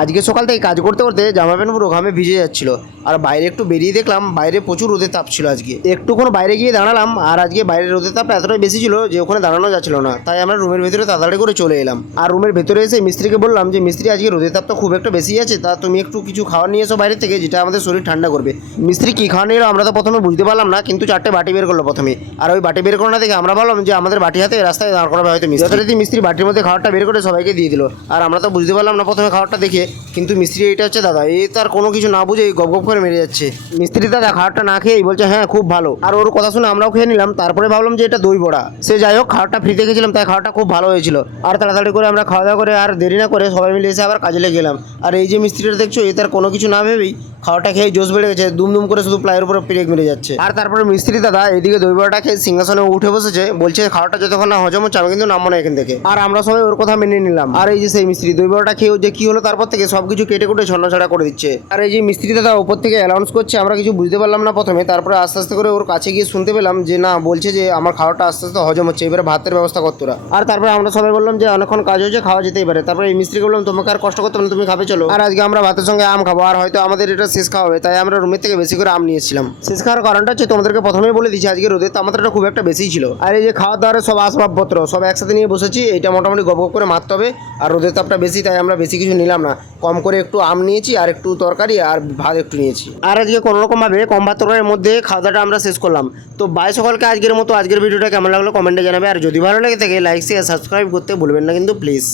আজকে সকাল থেকে কাজ করতে করতে জামা প্যান্ট পুরো ঘামে ভিজে যাচ্ছিল। আর বাইরে একটু বেরিয়ে দেখলাম বাইরে প্রচুর রোদের তাপ ছিল আজকে। একটুক্ষণ বাইরে গিয়ে দাঁড়ালাম, আর আজকে বাইরের রোদের তাপটা এতটাই বেশি ছিল যে ওখানে দাঁড়ানো যাচ্ছিল না। তাই আমরা রুমের ভেতরে তাড়াতাড়ি করে চলে এলাম। আর রুমের ভেতরে এসে মিস্ত্রিকে বললাম যে মিস্ত্রি, আজকে রোদের তাপটা খুব একটা বেশি আছে, তা তুমি একটু কিছু খাবার নিয়ে এসো বাইরে থেকে, যেটা আমাদের শরীর ঠান্ডা করবে। মিস্ত্রি কী খাওয়া নিয়ে এলো আমরা তো প্রথমে বুঝতে পারলাম না, কিন্তু 4টে বাটি বের করলো প্রথমে। আর ওই বাটি বের করা দেখে আমরা ভাবলাম যে আমাদের বাটি হাতে রাস্তায় দাঁড় করাবে হয়তো মিস্ত্রি। মিস্ত্রি বাটির মধ্যে খাবারটা বের করে সবাইকে দিয়ে দিল। আর আমরা তো বুঝতে পারলাম না প্রথমে খাবারটা দেখে, কিন্তু মিস্ত্রি এটা হচ্ছে দাদা, এই তার কোনো কিছু না বুঝে গপ গপ করে মেরে যাচ্ছে। মিস্ত্রি দাদা খাবারটা না খেয়েই বলছে হ্যাঁ খুব ভালো। আর ওর কথা শুনে আমরাও খেয়ে নিলাম। তারপরে ভাবলাম যে এটা দই বড়া। সে যাই হোক, খাবারটা ফ্রিতে খেয়েছিলাম তাই খাবারটা খুব ভালো হয়েছিল। আর তাড়াতাড়ি করে আমরা খাওয়া দাওয়া করে আর দেরি না করে সবাই মিলে এসে আবার কাজে লেগে গেলাম। আর এই যে মিস্ত্রিটা দেখছো, এ তার কোনো কিছু না ভেবেই খাওয়াটা খেয়ে জোশ বেড়ে গেছে, দুম করে শুধু প্লাইয়ের উপরে পেরেক মেরে যাচ্ছে। আর তারপরে মিস্ত্রি দাদা এদিকে দই বড়াটা খেয়ে সিংহাসনে উঠে বসেছে, বলছে খাওয়াটা যতক্ষণ না হজম হচ্ছে আমি কিন্তু নামবো না এখান থেকে। আর আমরা সবাই ওর কথা মেনে নিলাম। আর এই যে সেই মিস্ত্রি দই বড়াটা খেয়েও যে কি হলো, তারপর থেকে সবকিছু কেটে কুটে ছন্নছাড়া করে দিচ্ছে। আর এই যে মিস্ত্রি দাদা উপর থেকে অ্যানাউন্স করছে, আমরা কিছু বুঝতে পারলাম না প্রথমে। তারপরে আস্তে আস্তে করে ওর কাছে গিয়ে শুনতে পেলাম যে না, বলছে যে আমার খাওয়াটা আস্তে আস্তে হজম হচ্ছে, এবারে ভাতের ব্যবস্থা করতো না। আর তারপরে আমরা সবাই বললাম যে অনেকক্ষণ কাজ হয়েছে, খাওয়া যেতেই পারে। তারপরে এই মিস্ত্রিকে বললাম তোমাকে আর কষ্ট করতে হবে না, তুমি খাবে চলো। আর আজকে আমরা ভাতের সঙ্গে আম খাবো, আর হয়তো আমাদের এটা শেষ খাওয়া হবে, তাই আমরা রুমের থেকে বেশি করে আম নিয়েছিলাম। শেষ খাওয়ার কারণটা হচ্ছে তোমাদেরকে প্রথমেই বলে দিচ্ছি, আজকে রোদের তাপমাত্রাটা খুব একটা বেশিই ছিল। আর এই যে খাওয়া দাওয়ার সব আসবাবপত্র সব একসাথে নিয়ে বসেছি, এটা মোটামুটি গপ গপ করে মারতে হবে। আর রোদের তাপটা বেশি, তাই আমরা বেশি কিছু নিলাম না, কম করে একটু আম নিয়েছি আর একটু তরকারি আর ভাত একটু নিয়েছি। আর আজকে কোনোরকমভাবে কম ভাত তরকারির মধ্যে খাওয়া দাওয়াটা আমরা শেষ করলাম। তো বাই সকলকে আজকের মতো। আজকের ভিডিওটা কেমন লাগলো কমেন্টে জানাবে, আর যদি ভালো লাগে থাকে লাইক শেয়ার সাবস্ক্রাইব করতে ভুলবেন না কিন্তু প্লিজ।